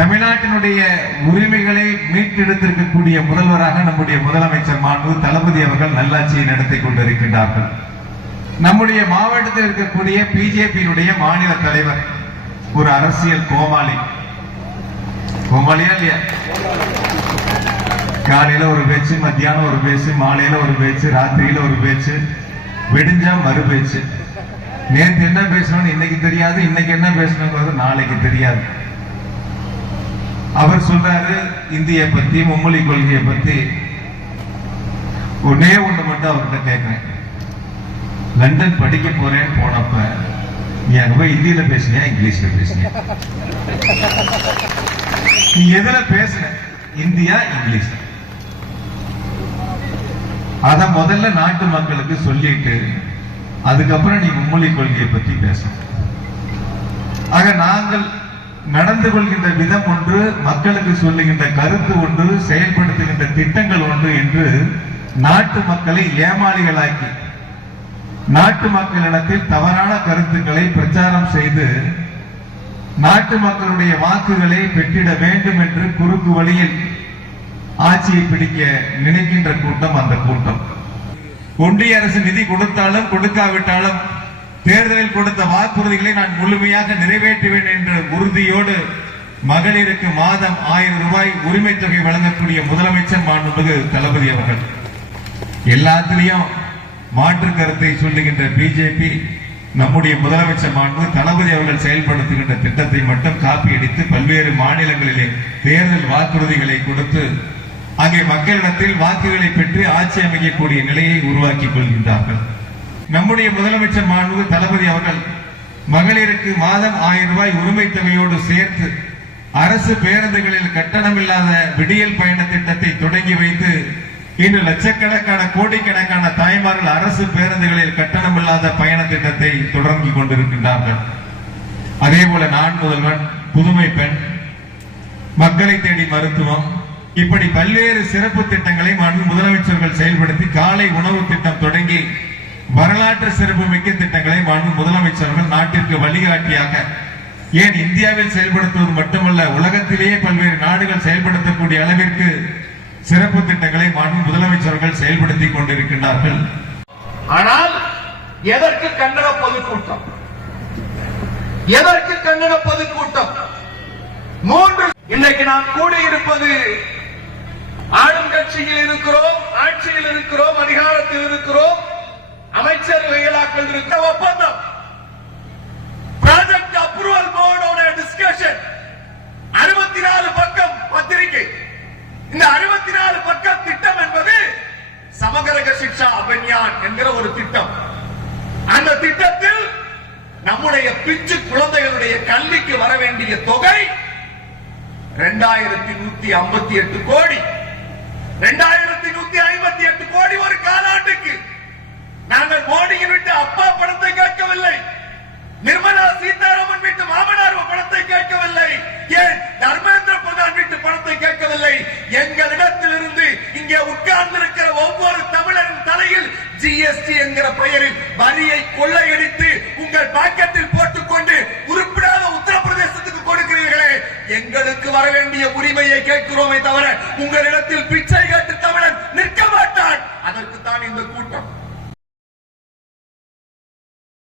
தமிழ்நாட்டினுடைய உரிமைகளை மீட்டெடுத்திருக்கக்கூடிய முதல்வராக நம்முடைய முதலமைச்சர் மாண்பு தளபதி அவர்கள் நல்லாட்சியை நடத்தி கொண்டிருக்கின்றார்கள். நம்முடைய மாவட்டத்தில் இருக்கக்கூடிய பிஜேபியினுடைய மாநில தலைவர் ஒரு அரசியல் கோமாளி. கோமாளியா இல்லையா? காலையில ஒரு பேச்சு மத்தியானம் ஒரு பேச்சு மாலையில ஒரு பேச்சு ராத்திரியில ஒரு பேச்சு விடிஞ்சா மறு பேச்சு. நேற்று என்ன பேசணும்னு இன்னைக்கு தெரியாது இன்னைக்கு என்ன பேசணுங்கிறது நாளைக்கு தெரியாது. அவர் சொல்றாரு இந்திய பத்தி மும்மொழி கொள்கையை பத்தி ஒன்னே ஒண்ணு மட்டும் அவர்கிட்ட கேட்கிறேன் லண்டன் படிக்க போறேன்னு போனப்ப நீ அங்க போய் ஹிந்தியில பேசுனியா இங்கிலீஷ்ல பேசுனியா? நீ எதுல பேசுன? India English. அத முதல்ல நாட்டு மக்களுக்கு சொல்லிட்டு அதுக்கப்புறம் நீ மும்மொழி கொள்கையை பத்தி பேசணும் ஆக நாங்கள் நடந்து கொள்கின்ற விதம் ஒன்று மக்களுக்கு சொல்லுகின்ற கருத்து ஒன்று செயல்படுத்துகின்ற திட்டங்கள் ஒன்று என்று நாட்டு மக்களை ஏமாளிகளாக்கி நாட்டு மக்களிடத்தில் தவறான கருத்துக்களை பிரச்சாரம் செய்து நாட்டு மக்களுடைய வாக்குகளை பெற்றிட வேண்டும் என்று குறுக்கு வழியில் ஆட்சியை பிடிக்க நினைக்கின்ற கூட்டம் அந்த கூட்டம். ஒன்றிய அரசு நிதி கொடுத்தாலும் கொடுக்காவிட்டாலும் தேர்தலில் கொடுத்த வாக்குறுதிகளை நான் முழுமையாக நிறைவேற்றுவேன் என்ற உறுதியோடு மகளிருக்கு மாதம் ஆயிரம் ரூபாய் உரிமை தொகை வழங்கக்கூடிய முதலமைச்சர் மாண்புமிகு தளபதி அவர்கள். எல்லாத்திலையும் மாற்று கருத்தை சொல்லுகின்ற பிஜேபி நம்முடைய முதலமைச்சர் மாண்பு தளபதி அவர்கள் செயல்படுத்துகின்ற திட்டத்தை மட்டும் காப்பி அடித்து பல்வேறு மாநிலங்களிலே தேர்தல் வாக்குறுதிகளை கொடுத்து அங்கே மக்களிடத்தில் வாக்குகளை பெற்று ஆட்சி அமைக்கக்கூடிய நிலையை உருவாக்கிக் கொள்கின்றார்கள். நம்முடைய முதலமைச்சர் மாண்பு தளபதி அவர்கள் மகளிருக்கு மாதம் ஆயிரம் ரூபாய் உரிமை தொகையோடு சேர்த்து அரசு பேருந்துகளில் கட்டணமில்லாத விடியல் பயண திட்டத்தை தொடங்கி வைத்து இன்று லட்சக்கணக்கான கோடிக்கணக்கான தாய்மார்கள் அரசு பேருந்துகளில் கட்டணமில்லாத பயண திட்டத்தை தொடங்கி கொண்டிருக்கின்றார்கள். அதே போல நான் முதல்வன் புதுமை பெண் மக்களை தேடி மருத்துவம் இப்படி பல்வேறு சிறப்பு திட்டங்களை முதலமைச்சர்கள் செயல்படுத்தி காலை உணவு திட்டம் தொடங்கி வரலாற்று சிறப்பு மிக்க திட்டங்களை மாண்பு முதலமைச்சர்கள் நாட்டிற்கு வழிகாட்டியாக ஏன் இந்தியாவில் செயல்படுத்துவது மட்டுமல்ல உலகத்திலேயே பல்வேறு நாடுகள் செயல்படுத்தக்கூடிய அளவிற்கு சிறப்பு திட்டங்களை மாண்பு முதலமைச்சர்கள் செயல்படுத்திக் கொண்டிருக்கின்றார்கள். ஆனால் எதற்கு கண்டன பொதுக்கூட்டம்? எதற்கு கண்டன பொதுக்கூட்டம்? மூன்று இன்றைக்கு நாம் கூடியிருப்பது ஆளும் கட்சியில் இருக்கிறோம் ஆட்சியில் இருக்கிறோம் அதிகாரத்தில் இருக்கிறோம் அமைச்சரவைகளாக்கள் இருக்க ஒப்பந்தம். ப்ராஜெக்ட் அப்ரூவல் போர்டோட டிஸ்கஷன் அறுபத்தி நாலு பக்கம் பத்திரிகை. இந்த அறுபத்தி நாலு பக்கம் திட்டம் என்பது சமகரக சிக்ஷா அபன்யான் என்கிற ஒரு திட்டம். அந்த திட்டத்தில் நம்முடைய பிஞ்சு குழந்தைகளுடைய கல்விக்கு வர வேண்டிய தொகை இரண்டாயிரத்தி நூத்தி ஐம்பத்தி எட்டு கோடி. இங்கே உட்கார்ந்திருக்கிற ஒவ்வொரு தமிழரின் தலையில் ஜிஎஸ்டி என்கிற பெயரில் வரியை கொள்ளையடித்து உங்கள் பாக்கெட்டில் போட்டுக்கொண்டு உருப்பிடாத உத்தரப்பிரதேசத்துக்கு கொடுக்கிறீர்களே. எங்களுக்கு வர வேண்டிய உரிமையை கேட்கிறோமே தவிர உங்களிடத்தில் பிச்சை கேட்டு